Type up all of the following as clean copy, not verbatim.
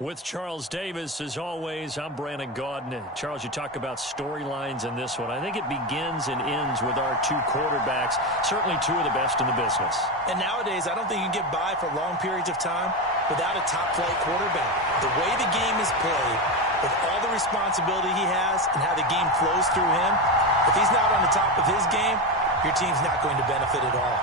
With Charles Davis, as always, I'm Brandon Gaudin. Charles, you talk about storylines in this one. I think it begins and ends with our two quarterbacks, certainly two of the best in the business. And nowadays, I don't think you can get by for long periods of time without a top-flight quarterback. The way the game is played, with all the responsibility he has and how the game flows through him, if he's not on the top of his game, your team's not going to benefit at all.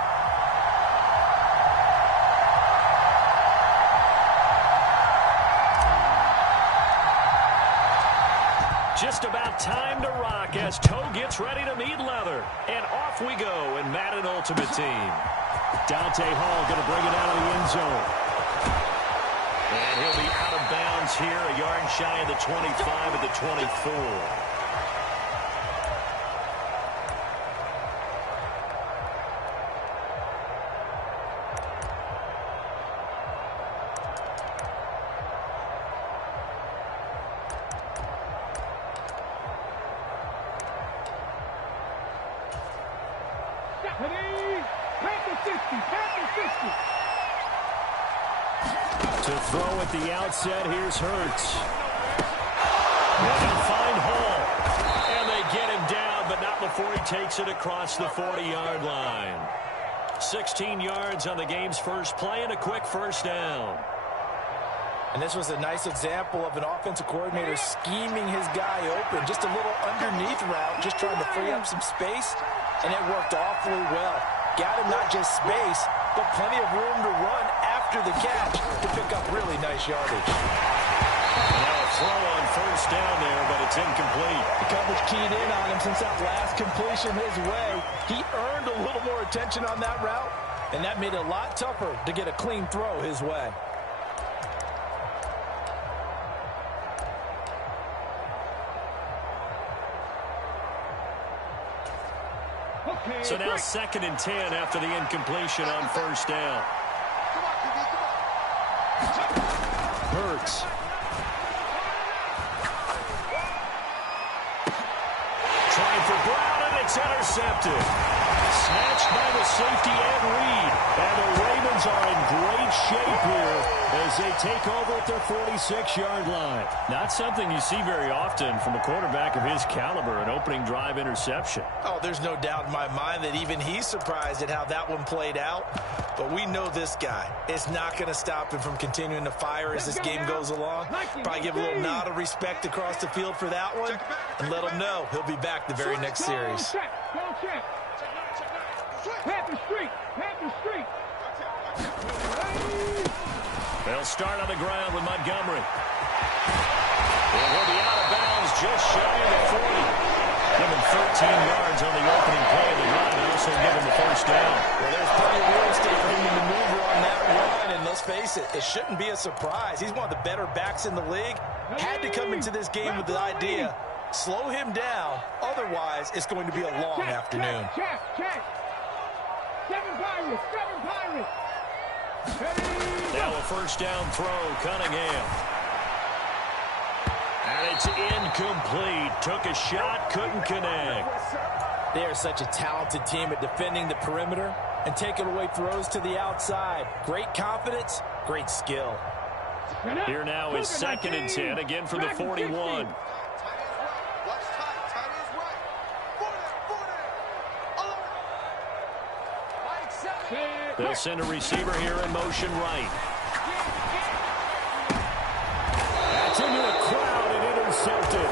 Just about time to rock as Toe gets ready to meet leather. And off we go in Madden Ultimate Team. Dante Hall going to bring it out of the end zone. And he'll be out of bounds here, a yard shy of the 25 at the 24. To throw at the outset, here's Hurts. And they'll find Hall. And they get him down, but not before he takes it across the 40-yard line. 16 yards on the game's first play and a quick first down. And this was a nice example of an offensive coordinator scheming his guy open. Just a little underneath route, just trying to free up some space, and it worked awfully well. Got him not just space, but plenty of room to run after the catch to pick up really nice yardage. Now a throw on first down there, but it's incomplete. The coverage keyed in on him since that last completion his way. He earned a little more attention on that route, and that made it a lot tougher to get a clean throw his way. So now 2nd and 10 after the incompletion on first down. Hurts. Trying for Brown, and it's intercepted. Snatched by the safety and Reed. And the Ravens are in great shape here as they take over at their 46-yard line. Not something you see very often from a quarterback of his caliber, an opening drive interception. Oh, there's no doubt in my mind that even he's surprised at how that one played out. But we know this guy is not going to stop him from continuing to fire as this game goes along. Probably give a little nod of respect across the field for that one and let him know he'll be back the very next series. They'll start on the ground with Montgomery. And he'll be out of bounds just shy of the 40. Give him 13 yards on the opening play of the run and also give him the first down. Well, there's plenty of real estate for him to maneuver on that run, and let's face it, it shouldn't be a surprise. He's one of the better backs in the league. Had to come into this game with the idea, slow him down, otherwise it's going to be a long afternoon. Seven Pirates. Now a first down throw, Cunningham. And it's incomplete. Took a shot, couldn't connect. They are such a talented team at defending the perimeter and taking away throws to the outside. Great confidence, great skill. Here now is 2nd and 10, again from the 41. They'll send a receiver here in motion right. That's into a crowd and intercepted.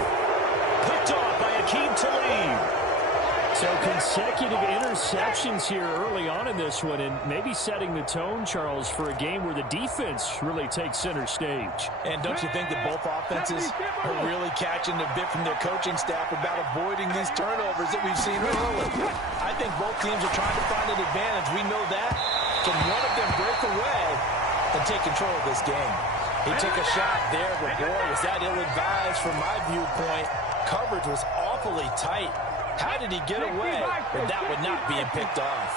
Picked off by Aqib Talib. So consecutive interceptions here early on in this one, and maybe setting the tone, Charles, for a game where the defense really takes center stage. And don't you think that both offenses are really catching a bit from their coaching staff about avoiding these turnovers that we've seen early? I think both teams are trying to find an advantage. We know that. Can one of them break away and take control of this game? He took a shot there, but boy, was that ill-advised from my viewpoint. Coverage was awfully tight. How did he get away with that one not being picked off?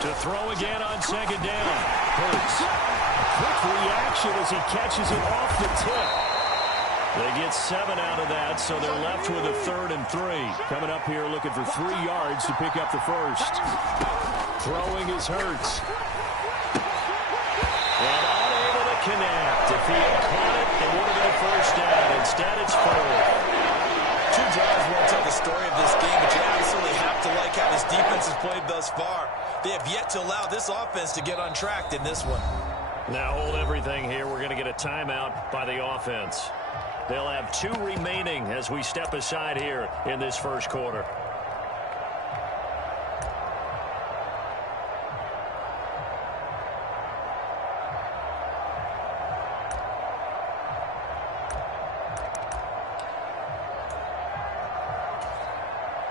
To throw again on 2nd down. Hurts. A quick reaction as he catches it off the tip. They get 7 out of that, so they're left with a 3rd and 3. Coming up here looking for 3 yards to pick up the first. Throwing is Hurts. And on connect. If he had caught it, it would have been a first down. Instead, it's 4. Two drives won't tell the story of this game, but you absolutely have to like how this defense has played thus far. They have yet to allow this offense to get untracked in this one. Now hold everything here. We're going to get a timeout by the offense. They'll have 2 remaining as we step aside here in this first quarter.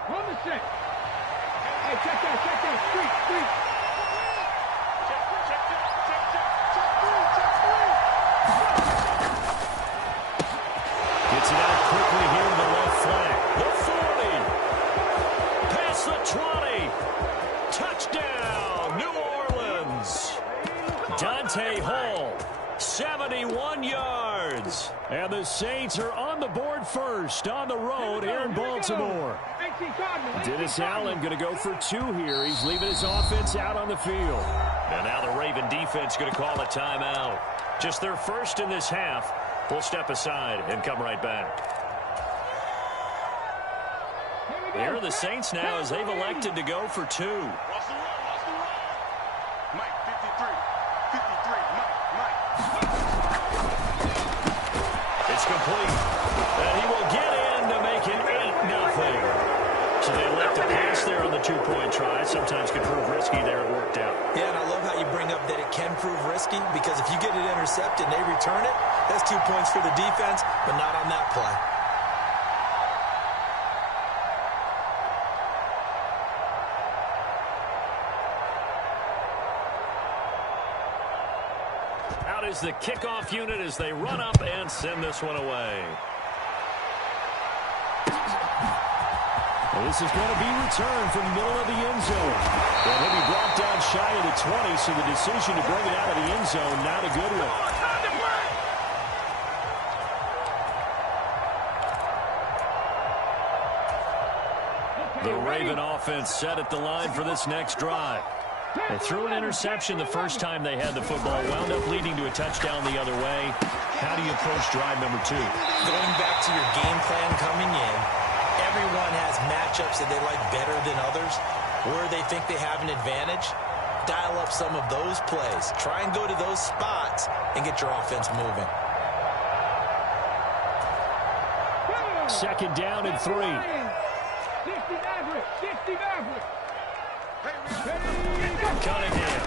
Run the set. Hey, check that. Street. Gets it out quickly here to the left flank. The 40. Past the 20. Touchdown, New Orleans. Dante Hall, 71 yards. And the Saints are on the board first on the road here in Baltimore. Dennis Allen going to go for 2 here. He's leaving his offense out on the field. And now the Raven defense going to call a timeout. Just their first in this half. We'll step aside and come right back. Here are the Saints now as they've elected to go for 2. Mike, 53, Mike. It's complete. And he will get in to make it 8-0. So they elect to pass there on the 2-point try. Sometimes can prove risky there. It worked out. Yeah, and I love how you bring up that it can prove risky, because if you get it intercepted and they return it, that's 2 points for the defense, but not on that play. Out is the kickoff unit as they run up and send this one away. Well, this is going to be returned from the middle of the end zone. And he'll be brought down shy of the 20, so the decision to bring it out of the end zone, not a good one. The Raven offense set at the line for this next drive. They threw an interception the first time they had the football, wound up leading to a touchdown the other way. How do you approach drive number 2? Going back to your game plan coming in, everyone has matchups that they like better than others, where they think they have an advantage. Dial up some of those plays. Try and go to those spots and get your offense moving. Second down and 3. 60 Maverick. Cunningham.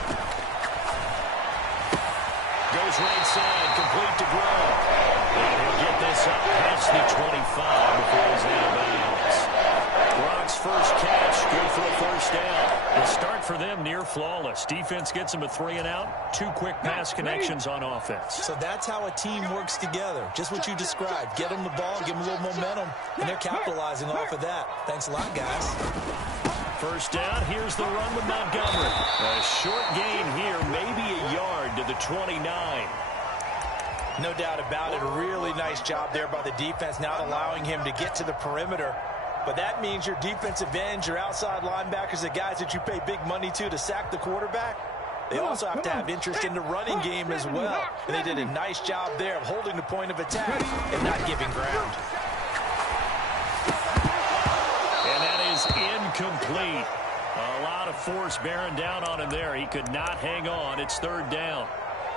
Goes right side, complete to Gronk. And he'll get this up past the 25 before he's out of bounds. Gronk's first catch, good for a first down. The start for them near flawless. Defense gets them a 3 and out. 2 quick pass connections on offense. So that's how a team works together. Just what you described. Get them the ball, give them a little momentum, and they're capitalizing off of that. Thanks a lot, guys. First down, here's the run with Montgomery. A short gain here, maybe a yard to the 29. No doubt about it. A really nice job there by the defense, not allowing him to get to the perimeter. But that means your defensive ends, your outside linebackers, the guys that you pay big money to sack the quarterback, they also have to have interest in the running game as well. And they did a nice job there of holding the point of attack and not giving ground. And that is incomplete. A lot of force bearing down on him there. He could not hang on. It's 3rd down.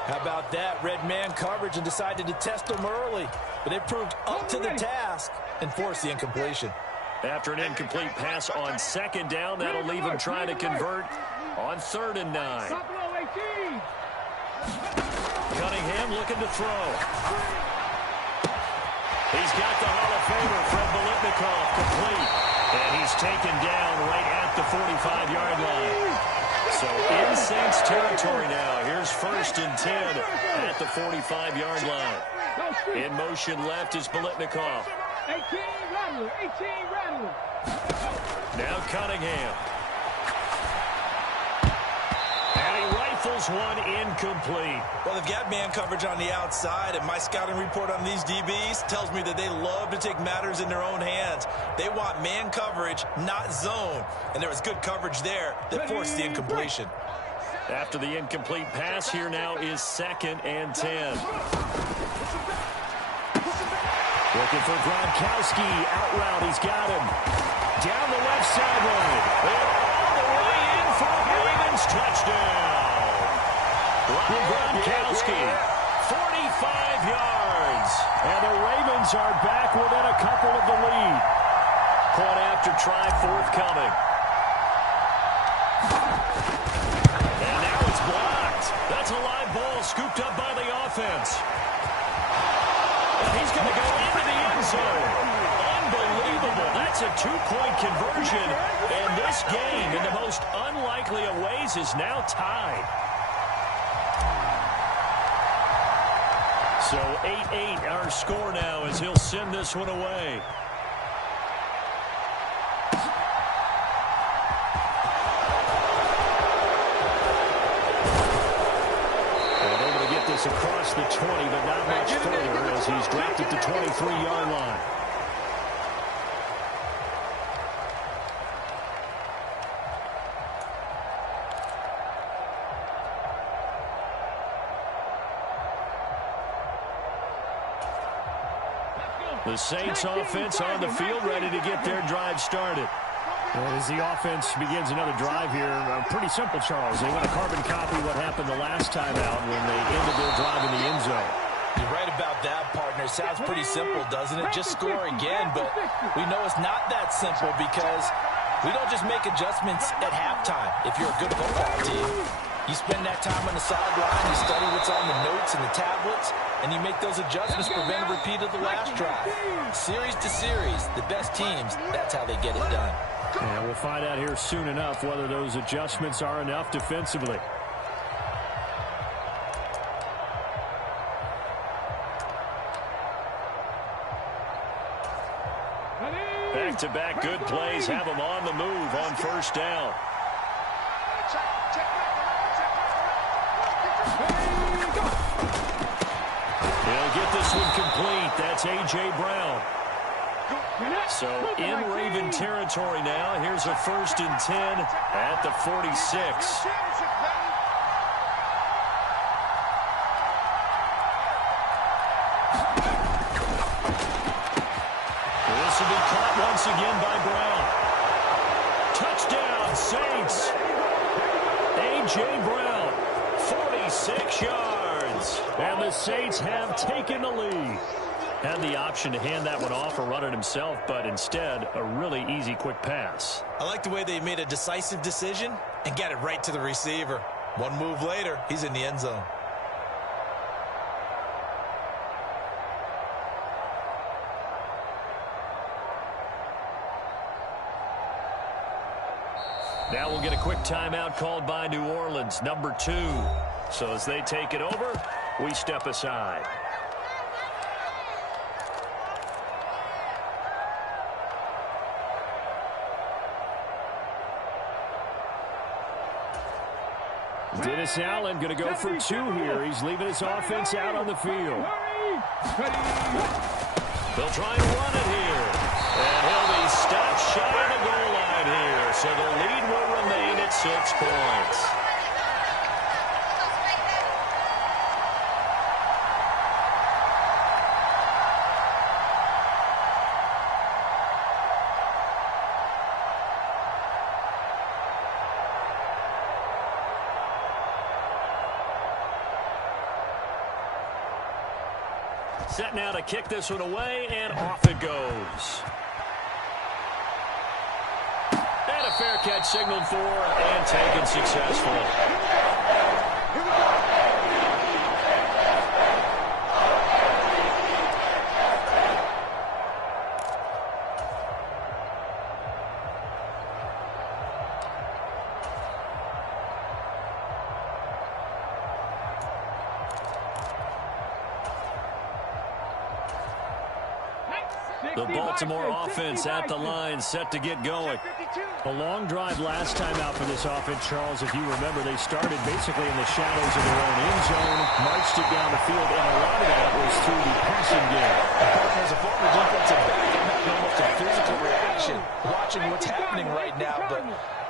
How about that? Red man coverage and decided to test them early. But they proved up to the task and forced the incompletion. After an incomplete pass on 2nd down, that'll leave him trying to convert on 3rd and 9. Cunningham looking to throw. He's got the Hall of Famer, Fred Biletnikoff, complete. And he's taken down right at the 45-yard line. So in Saints territory now. Here's 1st and 10 at the 45-yard line. In motion left is Biletnikoff. 18 Rattler. Now Cunningham. And he rifles one incomplete. Well, they've got man coverage on the outside, and my scouting report on these DBs tells me that they love to take matters in their own hands. They want man coverage, not zone. And there was good coverage there that forced the incompletion. After the incomplete pass, here now is 2nd and 10. Looking for Gronkowski. Out route, he's got him. Down the left sideline. And all the way in for a Ravens touchdown. Rob Gronkowski, 45 yards. And the Ravens are back within a couple of the lead. Point after try forthcoming. And now it's blocked. That's a live ball scooped up by the offense. And he's going to go into the end zone. Unbelievable. That's a 2-point conversion. And this game, in the most unlikely of ways, is now tied. So 8-8 our score now as he'll send this one away. Across the 20, but not much further as he's dropped at the 23-yard line. The Saints offense on the field, ready to get their drive started. As the offense begins another drive here, pretty simple, Charles. They want to carbon copy what happened the last time out when they ended their drive in the end zone. You're right about that, partner. Sounds pretty simple, doesn't it? Just score again, but we know it's not that simple because we don't just make adjustments at halftime if you're a good football team. You spend that time on the sideline, you study what's on the notes and the tablets, and you make those adjustments to prevent a repeat of the last drive. Series to series, the best teams, that's how they get it done. And we'll find out here soon enough whether those adjustments are enough defensively. Back-to-back good plays have them on the move on first down. He'll get this one complete. That's A.J. Brown. So in Raven territory now. Here's a 1st and 10 at the 46. This will be caught once again by Brown. Touchdown, Saints. A.J. Brown, 46 yards. And the Saints have taken the lead. Had the option to hand that one off or run it himself, but instead, a really easy, quick pass. I like the way they made a decisive decision and got it right to the receiver. One move later, he's in the end zone. Now we'll get a quick timeout called by New Orleans, number 2. So as they take it over, we step aside. Dennis Allen going to go for 2 here. He's leaving his offense out on the field. They'll try and run it here. And he'll be stopped shy of the goal line here. So the lead will remain at 6 points. Set now to kick this one away, and off it goes. And a fair catch signaled for and taken successfully. The Baltimore offense at the line, set to get going. A long drive last time out for this offense, Charles. If you remember, they started basically in the shadows of their own end zone, marched it down the field, and a lot of that was through the passing game. As a former defensive back, I'm having almost a physical reaction watching what's happening right now, but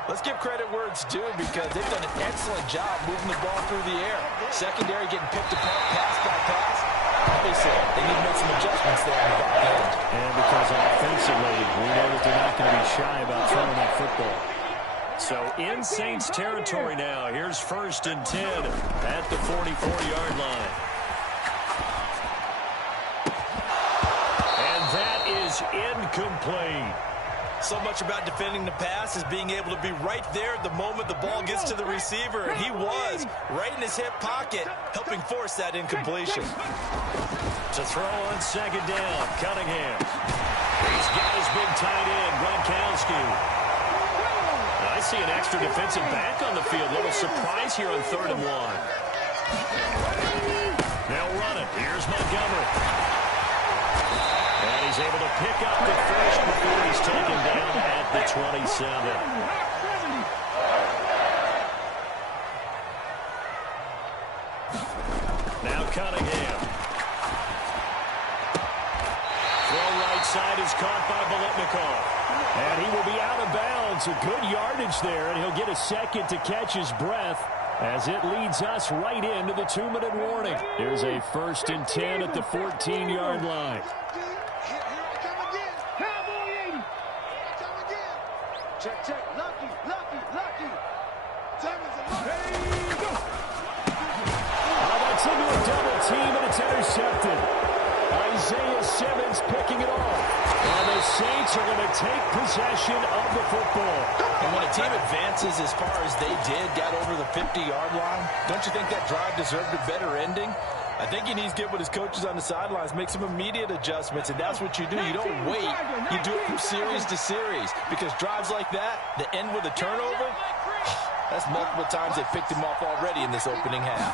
Let's give credit where it's due because they've done an excellent job moving the ball through the air. Secondary getting picked apart pass by pass. Obviously, they need to make some adjustments there in the back end. And because offensively, we know that they're not going to be shy about throwing that football. So in Saints territory now. Here's 1st and 10 at the 44-yard line. And that is incomplete. So much about defending the pass is being able to be right there at the moment the ball gets to the receiver. And he was right in his hip pocket, helping force that incompletion. To throw on 2nd down, Cunningham. He's got his big tight end, Gronkowski. I see an extra defensive back on the field. Little surprise here on 3rd and 1. They'll run it. Here's Montgomery. And he's able to pick up the first before he's taken down at the 27. Now Cunningham. Throw right side is caught by Biletnikoff. And he will be out of bounds. A good yardage there, and he'll get a second to catch his breath as it leads us right into the 2-minute warning. Here's a 1st and 10 at the 14-yard line. Check, check. Lucky, lucky, lucky. That's into a double team, and it's intercepted. Isaiah Simmons picking it off. And the Saints are going to take possession of the football. And when a team advances as far as they did, got over the 50-yard line, don't you think that drive deserved a better ending? I think he needs to get with his coaches on the sidelines, make some immediate adjustments, and that's what you do. You don't wait. You do it from series to series because drives like that end with a turnover, that's multiple times they picked him off already in this opening half.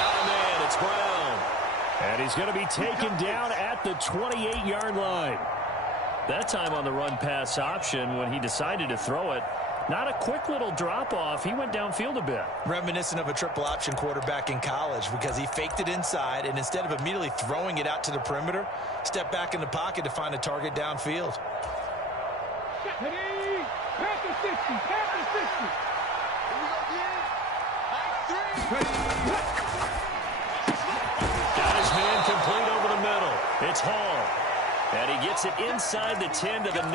Got a man. It's Brown. And he's going to be taken down at the 28-yard line. That time on the run-pass option when he decided to throw it. Not a quick little drop-off. He went downfield a bit. Reminiscent of a triple option quarterback in college because he faked it inside, and instead of immediately throwing it out to the perimeter, stepped back in the pocket to find a target downfield. Got his man complete over the middle. It's Hall. And he gets it inside the 10 to the 9.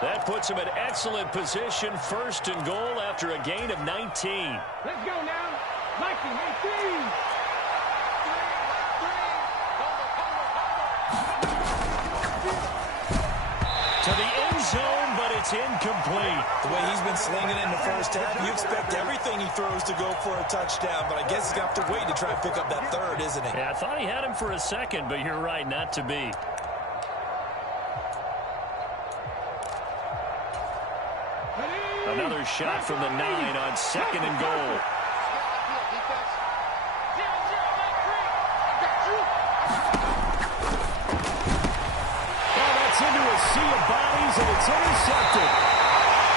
That puts him in excellent position. 1st and goal after a gain of 19. Let's go now. 19. To the end zone, but it's incomplete. The way he's been slinging it in the first half, you expect everything he throws to go for a touchdown, but I guess he's going to have to wait to try and pick up that third, isn't he? Yeah, I thought he had him for a second, but you're right, not to be. Another shot from the 9 on 2nd and goal. Oh, that's into a sea of bodies, and it's intercepted.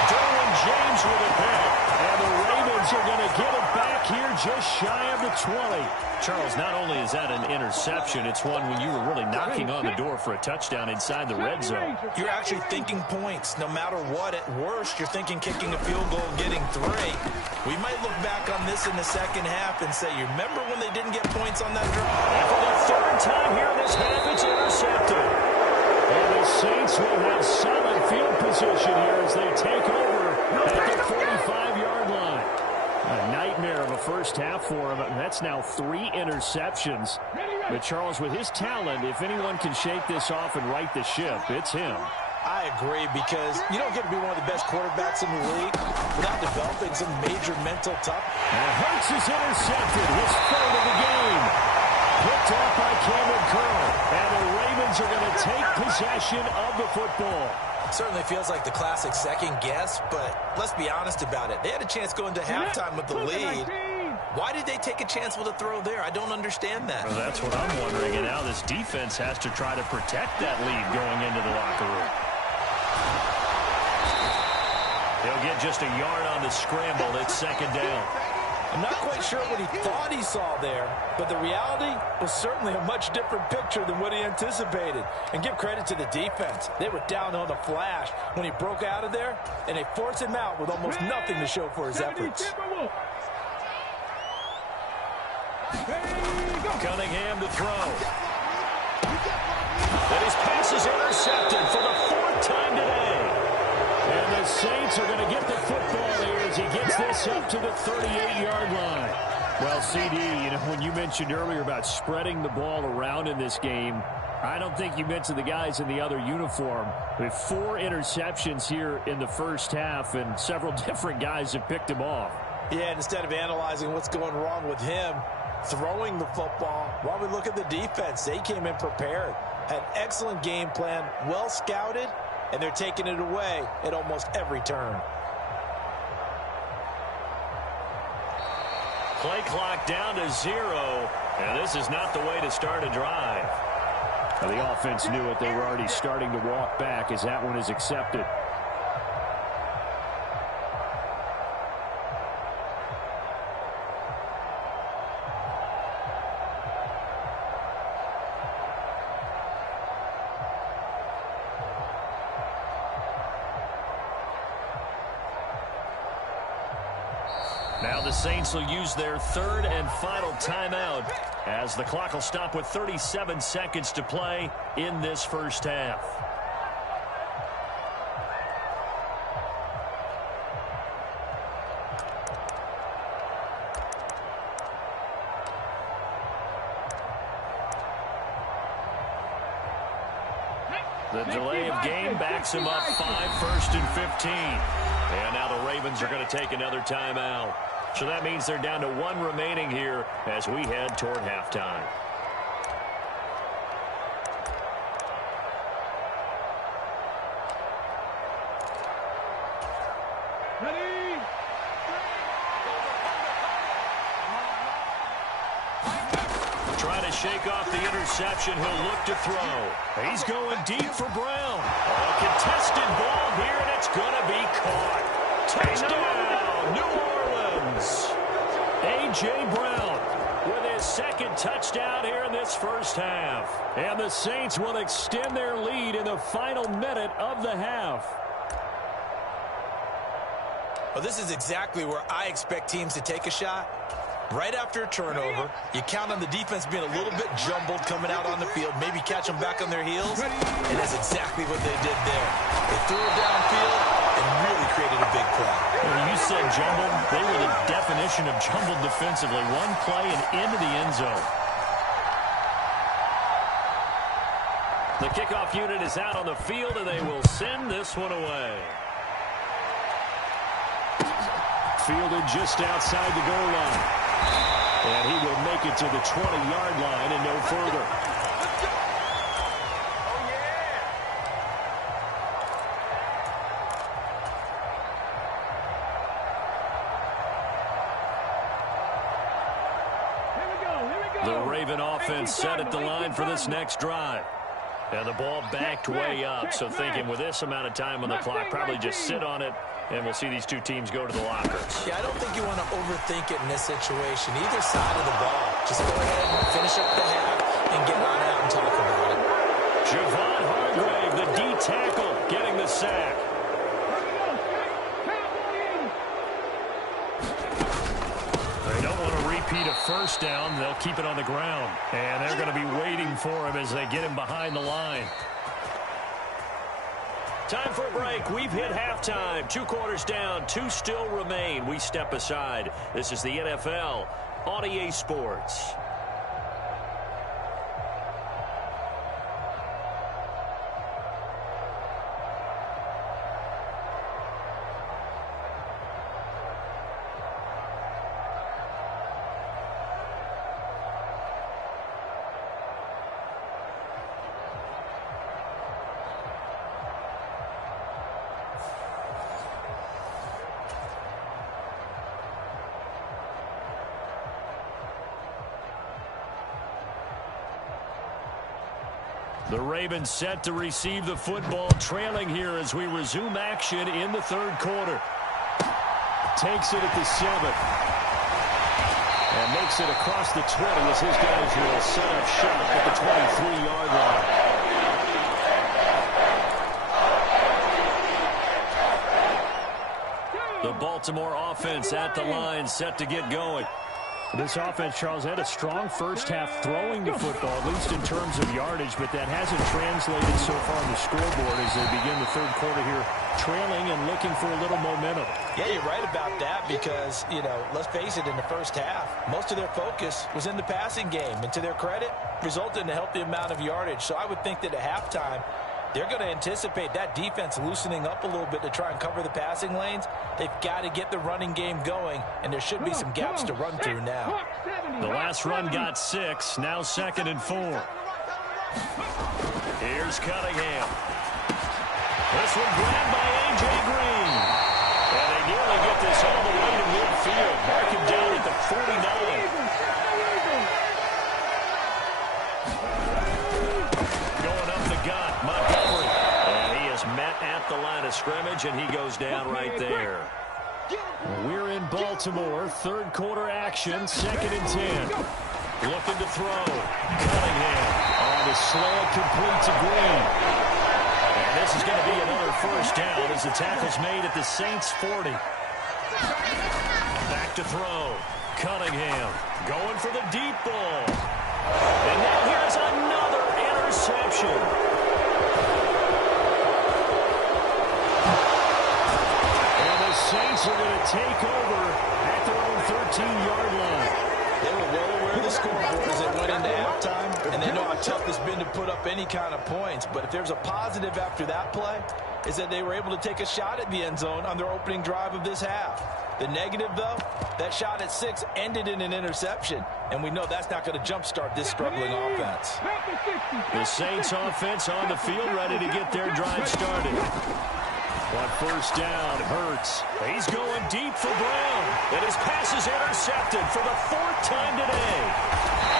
Derwin James with a pick. And the Ravens are going to get it back here just shy of the 20. Charles, not only is that an interception, it's one when you were really knocking on the door for a touchdown inside the red zone. You're actually thinking points. No matter what, at worst, you're thinking kicking a field goal and getting 3. We might look back on this in the second half and say, you remember when they didn't get points on that drive? And for the 3rd time here in this half, it's intercepted. And the Saints will have solid field position here as they take over at the 45-yard line. A nightmare of a first half for him. That's now 3 interceptions. But Charles, with his talent, if anyone can shake this off and right the ship, it's him. I agree because you don't get to be one of the best quarterbacks in the league without developing some major mental toughness. And Hurts is intercepted. His 3rd of the game. Picked off by Cameron Curl. And the Ravens are going to take possession of the football. Certainly feels like the classic second guess, but let's be honest about it. They had a chance going to halftime with the lead. Why did they take a chance with a throw there? I don't understand that. Well, that's what I'm wondering. And now this defense has to try to protect that lead going into the locker room. They'll get just a yard on the scramble. It's 2nd down. I'm not quite sure what he thought he saw there, but the reality was certainly a much different picture than what he anticipated. And give credit to the defense. They were down on the flash when he broke out of there, and they forced him out with almost nothing to show for his efforts. Cunningham to throw. And his pass is intercepted for the 4th time today. And the Saints are going to get the football here as he gets this up to the 38-yard line. Well, CD, when you mentioned earlier about spreading the ball around in this game, I don't think you mentioned the guys in the other uniform. With 4 interceptions here in the first half, and several different guys have picked him off. Yeah, and instead of analyzing what's going wrong with him throwing the football, while we look at the defense, they came in prepared. Had an excellent game plan, well scouted, and they're taking it away at almost every turn. Play clock down to 0, and this is not the way to start a drive. Now, the offense knew it. They were already starting to walk back as that one is accepted. Now the Saints will use their 3rd and final timeout as the clock will stop with 37 seconds to play in this first half. The delay of game backs him up 5 1st and 15. And now the Ravens are going to take another timeout. So that means they're down to 1 remaining here as we head toward halftime. Ready? Trying to shake off the interception. He'll look to throw. He's going deep for Brown. A contested ball here, and it's going to be caught. Touchdown, New Orleans. A.J. Brown with his 2nd touchdown here in this first half. And the Saints will extend their lead in the final minute of the half. Well, this is exactly where I expect teams to take a shot. Right after a turnover, you count on the defense being a little bit jumbled coming out on the field, maybe catch them back on their heels, and that's exactly what they did there. They threw it downfield and really created a big play. When you said jumbled, they were the definition of jumbled defensively. One play and into the end zone. The kickoff unit is out on the field, and they will send this one away. Fielded just outside the goal line. And he will make it to the 20-yard line and no further. The Raven offense set at the line for this next drive. And the ball backed way up, so thinking with this amount of time on the clock, probably just sit on it, and we'll see these two teams go to the lockers. Yeah, I don't think you want to overthink it in this situation. Either side of the ball. Just go ahead and finish up the half and get on out and talk about it. Javon Hargrave, the D tackle, getting the sack. They don't want to repeat a first down. They'll keep it on the ground. And they're going to be waiting for him as they get him behind the line. Time for a break. We've hit halftime. 2 quarters down. 2 still remain. We step aside. This is the NFL on EA Sports. The Ravens set to receive the football, trailing here as we resume action in the 3rd quarter. Takes it at the 7. And makes it across the 20 as his guys will set up shop at the 23-yard line. The Baltimore offense at the line, set to get going. This offense, Charles, had a strong first half throwing the football, at least in terms of yardage, but that hasn't translated so far on the scoreboard as they begin the third quarter here, trailing and looking for a little momentum. Yeah, you're right about that because, let's face it, in the first half, most of their focus was in the passing game, and to their credit, resulted in a healthy amount of yardage. So I would think that at halftime, they're going to anticipate that defense loosening up a little bit to try and cover the passing lanes. They've got to get the running game going, and there should be some gaps to run through now. The last run got 6, now 2nd and 4. Here's Cunningham. This one grabbed by A.J. Green. And they nearly get this all the way to midfield. Mark him down at the 49. Going up the gut, Montgomery. And he is met at the line of scrimmage, and he goes down right there. We're in Baltimore, third quarter action, 2nd and 10. Looking to throw. Cunningham on the slant, complete to Green. And this is going to be another first down as the tackle's made at the Saints 40. Back to throw. Cunningham going for the deep ball. And now here's another interception. Saints are going to take over at their own 13-yard line. They were well aware of the scoreboard as they went into halftime, and they know how tough it's been to put up any kind of points. But if there's a positive after that play, is that they were able to take a shot at the end zone on their opening drive of this half. The negative, though, that shot at 6 ended in an interception, and we know that's not going to jumpstart this struggling offense. The Saints offense on the field, ready to get their drive started. On first down, Hurts. He's going deep for Brown. And his pass is intercepted for the 4th time today.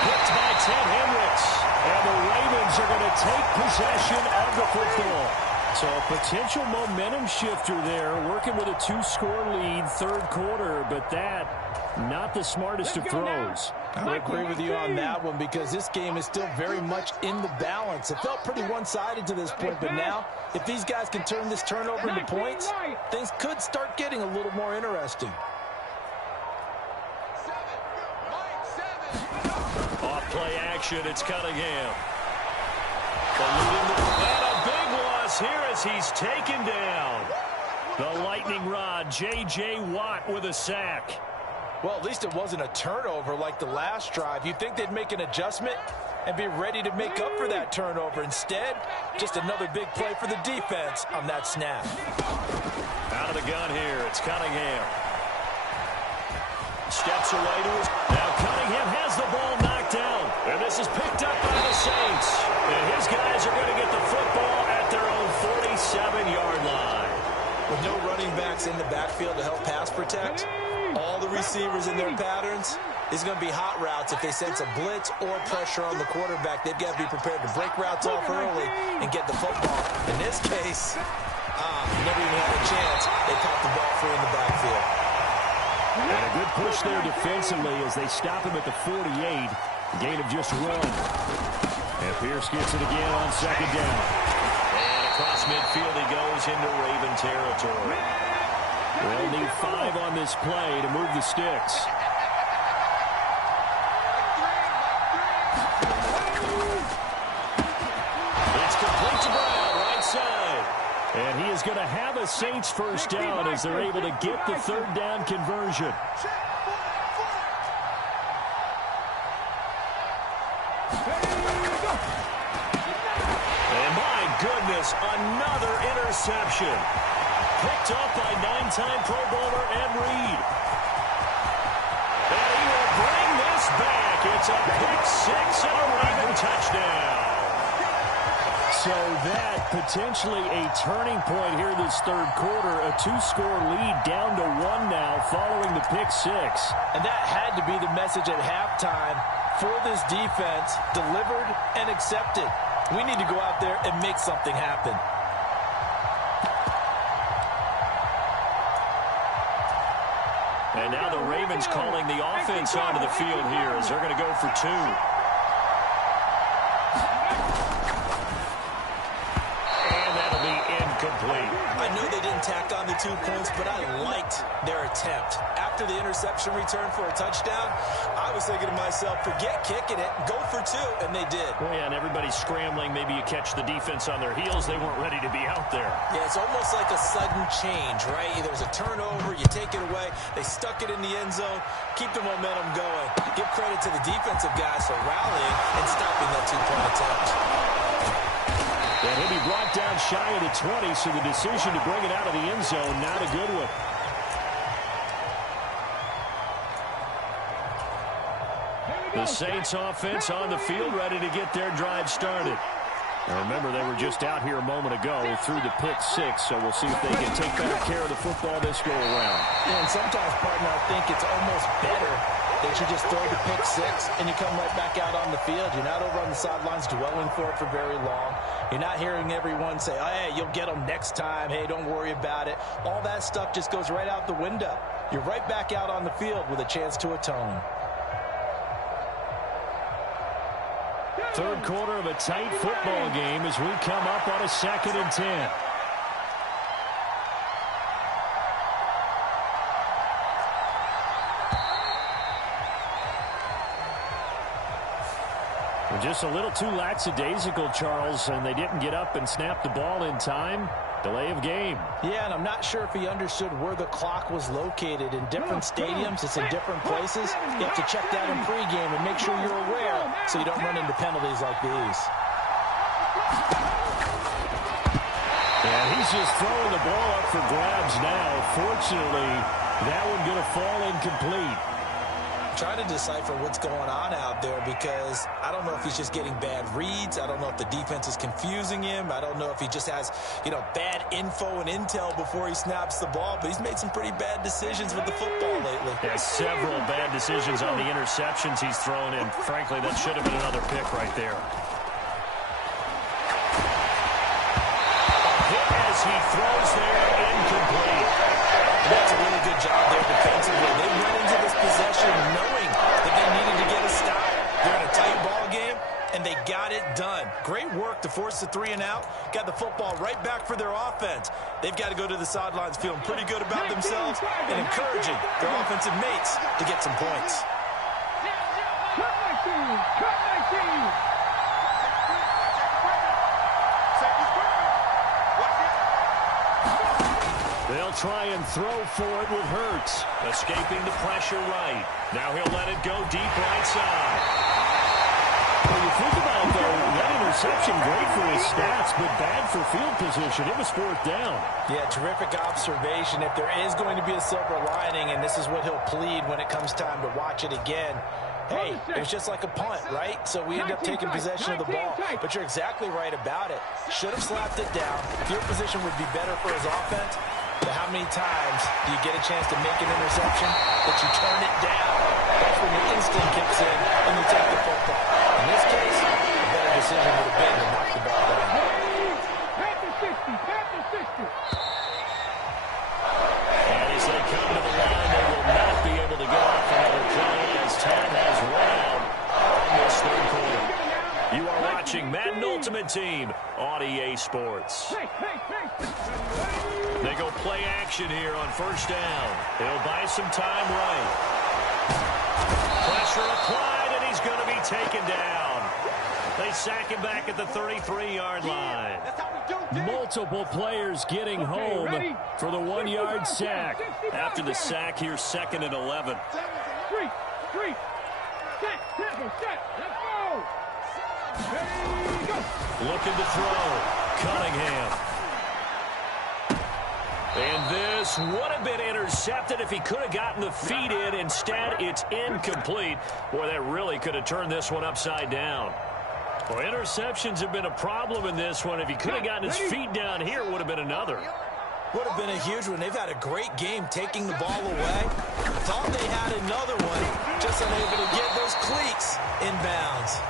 Picked by Ted Hendricks. And the Ravens are going to take possession of the football. So a potential momentum shifter there, working with a 2-score lead, third quarter, but that, not the smartest of throws. I agree with you on that one because this game is still very much in the balance. It felt pretty one-sided to this point, but now, if these guys can turn this turnover into points, things could start getting a little more interesting. Off play action, it's Cunningham. And a big loss here as he's taken down. The lightning rod, J.J. Watt with a sack. Well, at least it wasn't a turnover like the last drive. You'd think they'd make an adjustment and be ready to make up for that turnover. Instead, just another big play for the defense on that snap. Out of the gun here, it's Cunningham. Steps away to his... Now Cunningham has the ball knocked down. And this is picked up by the Saints. And his guys are going to get the football at their own 47-yard line. With no running backs in the backfield to help pass protect, all the receivers in their patterns is going to be hot routes if they sense a blitz or pressure on the quarterback. They've got to be prepared to break routes off early and get the football. In this case, never even had a chance. They popped the ball free in the backfield. And a good push there defensively as they stop him at the 48. Gain of just 1. And Pierce gets it again on 2nd down. And across midfield he goes into Raven territory. They'll need 5 on this play to move the sticks. It's complete to Brown, right side. And he is going to have a Saints first down as they're able to get the 3rd down conversion. And my goodness, another interception. Picked up by 9-time Pro Bowler Ed Reed. And he will bring this back. It's a pick 6 and a Raven touchdown. So that potentially a turning point here this third quarter. A 2-score lead down to 1 now following the pick 6. And that had to be the message at halftime for this defense. Delivered and accepted. We need to go out there and make something happen. And now the Ravens calling the offense onto the field here as they're going to go for 2. And that'll be incomplete. I know they didn't tack on the 2 points, but I liked their attempt. After the interception return for a touchdown, I was thinking to myself, forget kicking it, go for 2, and they did. Oh, yeah, and everybody's scrambling. Maybe you catch the defense on their heels. They weren't ready to be out there. Yeah, it's almost like a sudden change, right? There's a turnover, you take it away. They stuck it in the end zone. Keep the momentum going. Give credit to the defensive guys for rallying and stopping that 2-point attempt. And he'll be brought down shy of the 20, so the decision to bring it out of the end zone, not a good one. The Saints offense on the field, ready to get their drive started. And remember, they were just out here a moment ago through the pick 6, so we'll see if they can take better care of the football this go-around. Yeah, and sometimes, partner, I think it's almost better that you just throw the pick 6 and you come right back out on the field. You're not over on the sidelines dwelling for it for very long. You're not hearing everyone say, oh, hey, you'll get them next time. Hey, don't worry about it. All that stuff just goes right out the window. You're right back out on the field with a chance to atone. Third quarter of a tight football game as we come up on a 2nd and 10. We're just a little too lackadaisical, Charles, and they didn't get up and snap the ball in time. Delay of game. Yeah, and I'm not sure if he understood where the clock was located. In different stadiums, it's in different places. You have to check that in pregame and make sure you're aware so you don't run into penalties like these. And he's just throwing the ball up for grabs now. Fortunately, that one going to fall incomplete. Trying to decipher what's going on out there because I don't know if he's just getting bad reads. I don't know if the defense is confusing him. I don't know if he just has, bad info and intel before he snaps the ball. But he's made some pretty bad decisions with the football lately. Yeah, several bad decisions on the interceptions he's thrown in. Frankly, that should have been another pick right there. Hit as he throws there, incomplete. That's a really good job there defensively. They went into this possession knowing that they needed to get a stop. They're in a tight ball game, and they got it done. Great work to force the 3 and out. Got the football right back for their offense. They've got to go to the sidelines feeling pretty good about themselves and encouraging their offensive mates to get some points. Cut my team! Cut my team! They'll try and throw for it with Hurts. Escaping the pressure right. Now he'll let it go deep right side. When you think about it, though, that interception, great for his stats, but bad for field position. It was 4th down. Yeah, terrific observation. If there is going to be a silver lining, and this is what he'll plead when it comes time to watch it again, hey, it was just like a punt, right? So we end up taking possession of the ball. But you're exactly right about it. Should have slapped it down. Field position would be better for his offense. But how many times do you get a chance to make an interception that you turn it down? That's when your instinct kicks in and you take the football. In this case, a better decision would have been to knock the ball down. Pat the 60! Pat the 60! And as they come to the line, they will not be able to get off another play as time has run out on this third quarter. You are watching Madden Ultimate Team on EA Sports. They go play action here on 1st down. He'll buy some time right. Pressure applied, and he's going to be taken down. They sack him back at the 33-yard line. Multiple players getting home for the 1-yard sack. After the sack here, 2nd and 11. Three. Set. Let's go. There you go. Looking to throw. Cunningham. And this would have been intercepted if he could have gotten the feet in. Instead, it's incomplete. Boy, that really could have turned this one upside down. Well, interceptions have been a problem in this one. If he could have gotten his feet down here, it would have been another. Would have been a huge one. They've had a great game taking the ball away. Thought they had another one, just unable to get those cleats inbounds.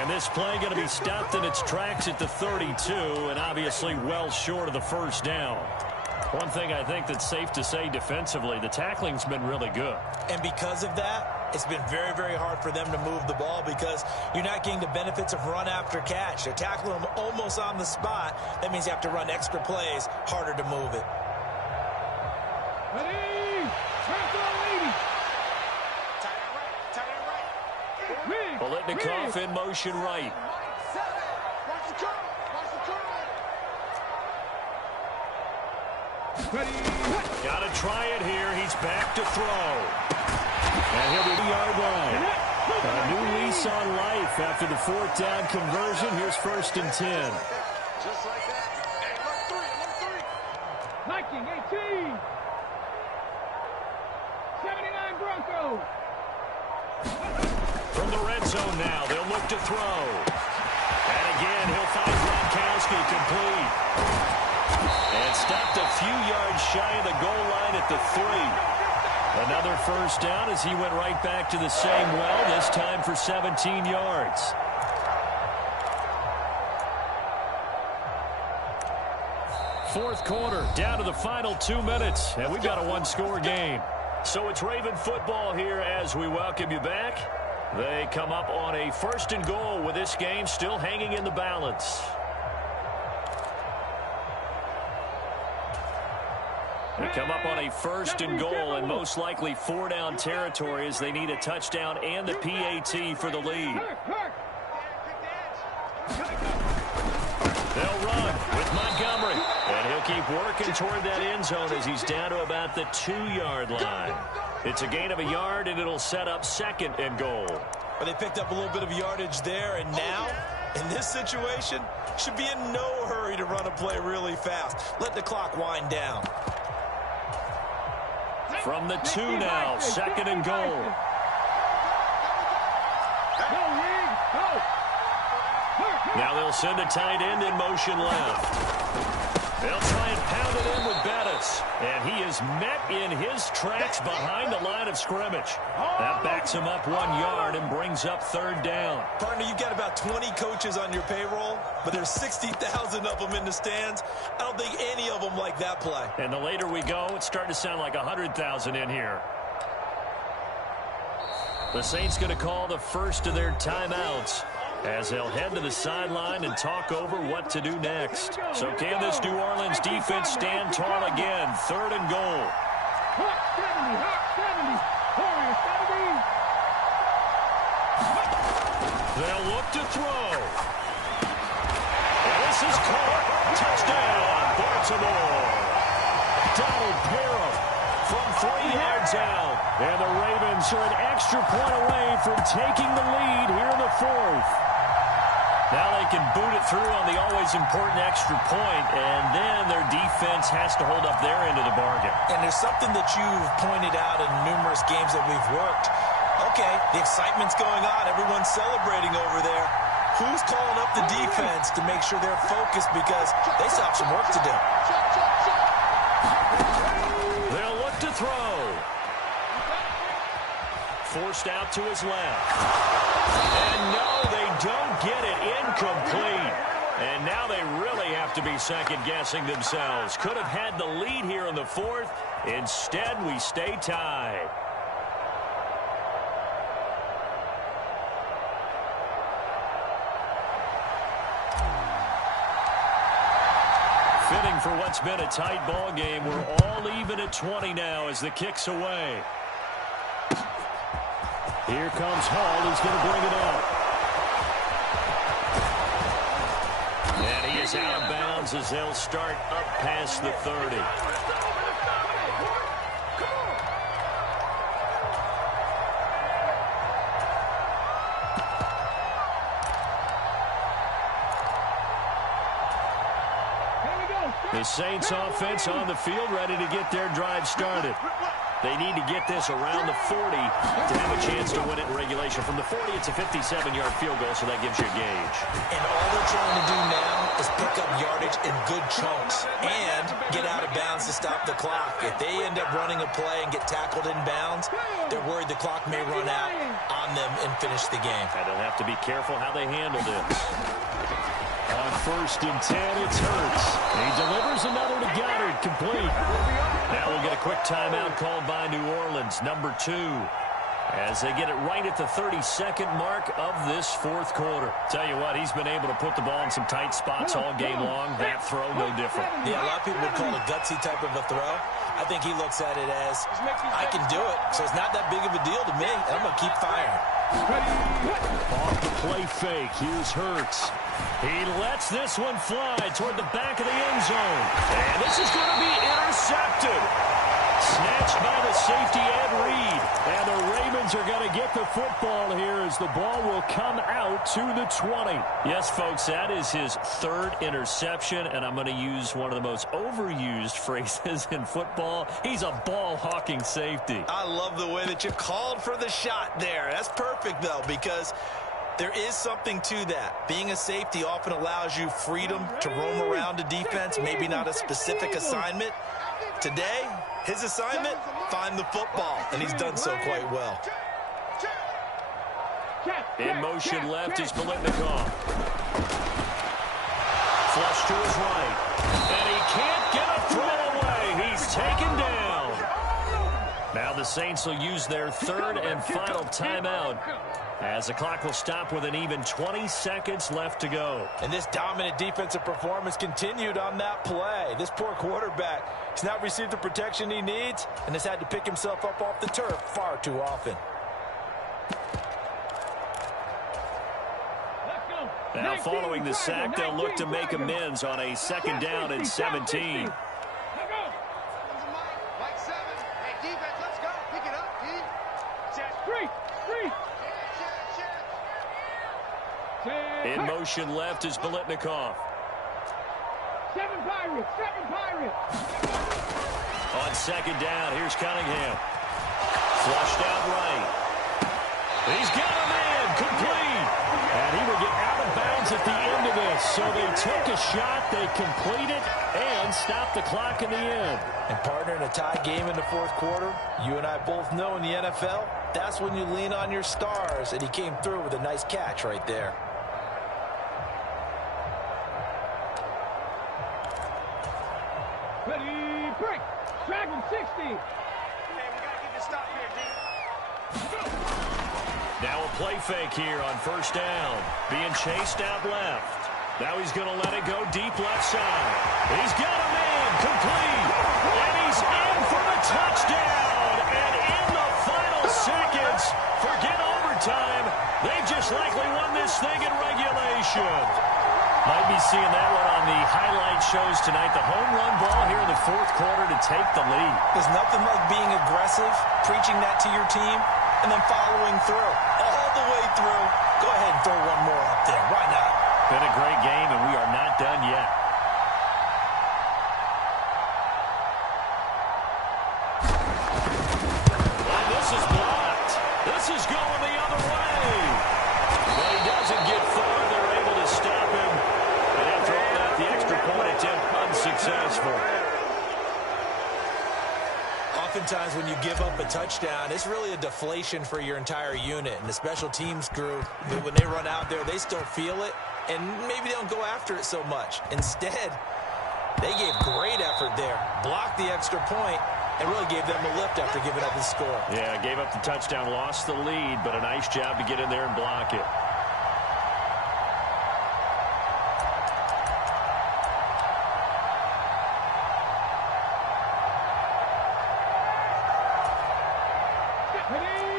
And this play going to be stopped in its tracks at the 32, and obviously well short of the 1st down. One thing I think that's safe to say defensively, the tackling's been really good. And because of that, it's been very, very hard for them to move the ball because you're not getting the benefits of run after catch. They're tackling them almost on the spot. That means you have to run extra plays, harder to move it. Ready? Biletnikoff in motion right. Got to try it here. He's back to throw. And he'll be the yard line. A new lease on life after the fourth down conversion. Here's 1st and 10. Just like that. Hey, look three. Viking 18. 79 Broncos. From the red zone now, they'll look to throw. And again, he'll find Gronkowski complete. And stopped a few yards shy of the goal line at the 3. Another first down as he went right back to the same well, this time for 17 yards. Fourth quarter, down to the final 2 minutes, and we've got a one-score game. So it's Raven football here as we welcome you back. They come up on a 1st and goal with this game still hanging in the balance. They come up on a 1st and goal and most likely 4-down territory as they need a touchdown and the PAT for the lead. They'll run with Montgomery. And he'll keep working toward that end zone as he's down to about the 2-yard line. It's a gain of a yard, and it'll set up 2nd and goal. But they picked up a little bit of yardage there, and now, in this situation, should be in no hurry to run a play really fast. Let the clock wind down. From the 2 now, 2nd and goal. Now they'll send a tight end in motion left. They'll try and pound it in with Bettis. And he is met in his tracks behind the line of scrimmage. That backs him up 1 yard and brings up 3rd down. Partner, you've got about 20 coaches on your payroll, but there's 60,000 of them in the stands. I don't think any of them like that play. And the later we go, it's starting to sound like 100,000 in here. The Saints going to call the first of their timeouts as they'll head to the sideline and talk over what to do next. So can this New Orleans defense stand tall again? 3rd and goal. They'll look to throw. And this is caught. Touchdown, Baltimore. Donald Parham from 3 yards out. And the Ravens are an extra point away from taking the lead here in the 4th. Now they can boot it through on the always important extra point, and then their defense has to hold up their end of the bargain. And there's something that you've pointed out in numerous games that we've worked. Okay, the excitement's going on. Everyone's celebrating over there. Who's calling up the defense to make sure they're focused because they still have some work to do? They'll look to throw. Forced out to his left. And no, they don't get it. Incomplete. And now they really have to be second-guessing themselves. Could have had the lead here in the 4th. Instead, we stay tied. Fitting for what's been a tight ball game. We're all even at 20 now as the kick's away. Here comes Hall. He's going to bring it up. And he is out of bounds as they'll start up past the 30. The Saints offense on the field ready to get their drive started. They need to get this around the 40 to have a chance to win it in regulation. From the 40, it's a 57-yard field goal, so that gives you a gauge. And all they're trying to do now is pick up yardage in good chunks and get out of bounds to stop the clock. If they end up running a play and get tackled in bounds, they're worried the clock may run out on them and finish the game. And they'll have to be careful how they handle this. On 1st and 10, it's Hurts. He delivers another to Goddard, complete. Now we'll get a quick timeout called by New Orleans, number 2. As they get it right at the 32nd mark of this fourth quarter. Tell you what, he's been able to put the ball in some tight spots all game long. That throw, no different. Yeah, a lot of people would call it a gutsy type of a throw. I think he looks at it as, I can do it, so it's not that big of a deal to me, and I'm going to keep firing. Off the play fake, here's Hurts. He lets this one fly toward the back of the end zone. And this is going to be intercepted. Snatched by the safety Ed Reed. And the Ravens are going to get the football here as the ball will come out to the 20. Yes, folks, that is his 3rd interception, and I'm going to use one of the most overused phrases in football. He's a ball-hawking safety. I love the way that you called for the shot there. That's perfect, though, because there is something to that. Being a safety often allows you freedom to roam around a defense, maybe not a specific assignment. Today, his assignment, find the football, and he's done so quite well. In motion left is Biletnikoff. Flush to his right. And he can't get a throw away. He's taken down. Now the Saints will use their 3rd and final timeout, as the clock will stop with an even 20 seconds left to go. And this dominant defensive performance continued on that play. This poor quarterback has not received the protection he needs and has had to pick himself up off the turf far too often. Now following the sack, they'll look to make amends on a 2nd down and 17. In motion left is Biletnikoff. 7 Pirates. On 2nd down, here's Cunningham. Flushed out right. He's got a man, complete. And he will get out of bounds at the end of this. So they took a shot, they complete it, and stop the clock in the end. And partner, in a tie game in the 4th quarter, you and I both know in the NFL, that's when you lean on your stars. And he came through with a nice catch right there. Ready, break. Dragon 60. Hey, we got to get this stop here, D. Now a play fake here on 1st down. Being chased out left. Now he's going to let it go deep left side. He's got a man, complete. And he's in for the touchdown. And in the final seconds, forget overtime. They just likely won this thing in regulation. Might be seeing that one on the highlight shows tonight. The home run ball here in the 4th quarter to take the lead. There's nothing like being aggressive, preaching that to your team, and then following through. All the way through. Go ahead and throw one more up there. Why not? Been a great game, and we are not done yet. And this is blocked. This is going the other way. But he doesn't get far. They're able to stop him. And after all that, the extra point attempt unsuccessful. Oftentimes when you give up a touchdown, it's really a deflation for your entire unit. And the special teams group, when they run out there, they still feel it. And maybe they don't go after it so much. Instead, they gave great effort there. Blocked the extra point and really gave them a lift after giving up the score. Yeah, gave up the touchdown, lost the lead, but a nice job to get in there and block it.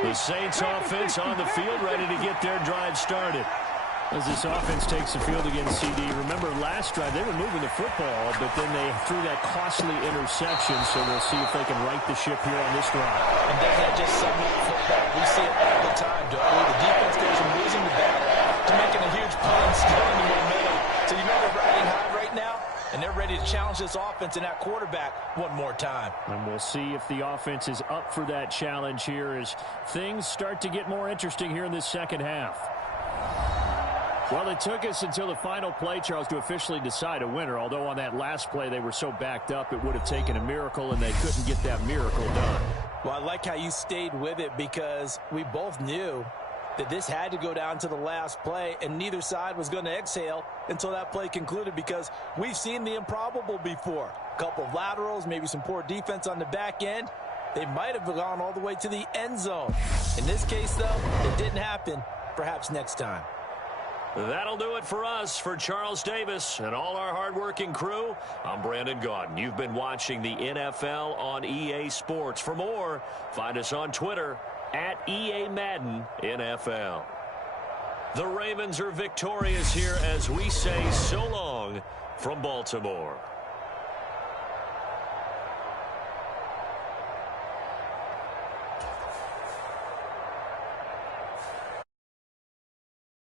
The Saints offense on the field, ready to get their drive started. As this offense takes the field against CD, remember last drive they were moving the football, but then they threw that costly interception, so we'll see if they can right the ship here on this drive. And doesn't that just sum up football? We see it all the time, don't we? The defense goes from losing the battle to making a huge play and stealing the momentum. So you know they're riding high right now, and they're ready to challenge this offense and that quarterback one more time. And we'll see if the offense is up for that challenge here as things start to get more interesting here in this second half. Well, it took us until the final play, Charles, to officially decide a winner, although on that last play they were so backed up it would have taken a miracle, and they couldn't get that miracle done. Well, I like how you stayed with it because we both knew that this had to go down to the last play, and neither side was going to exhale until that play concluded, because we've seen the improbable before. A couple of laterals, maybe some poor defense on the back end. They might have gone all the way to the end zone. In this case, though, it didn't happen. Perhaps next time. That'll do it for us. For Charles Davis and all our hardworking crew, I'm Brandon Gaudin. You've been watching the NFL on EA Sports. For more, find us on Twitter at EA Madden NFL. The Ravens are victorious here as we say so long from Baltimore.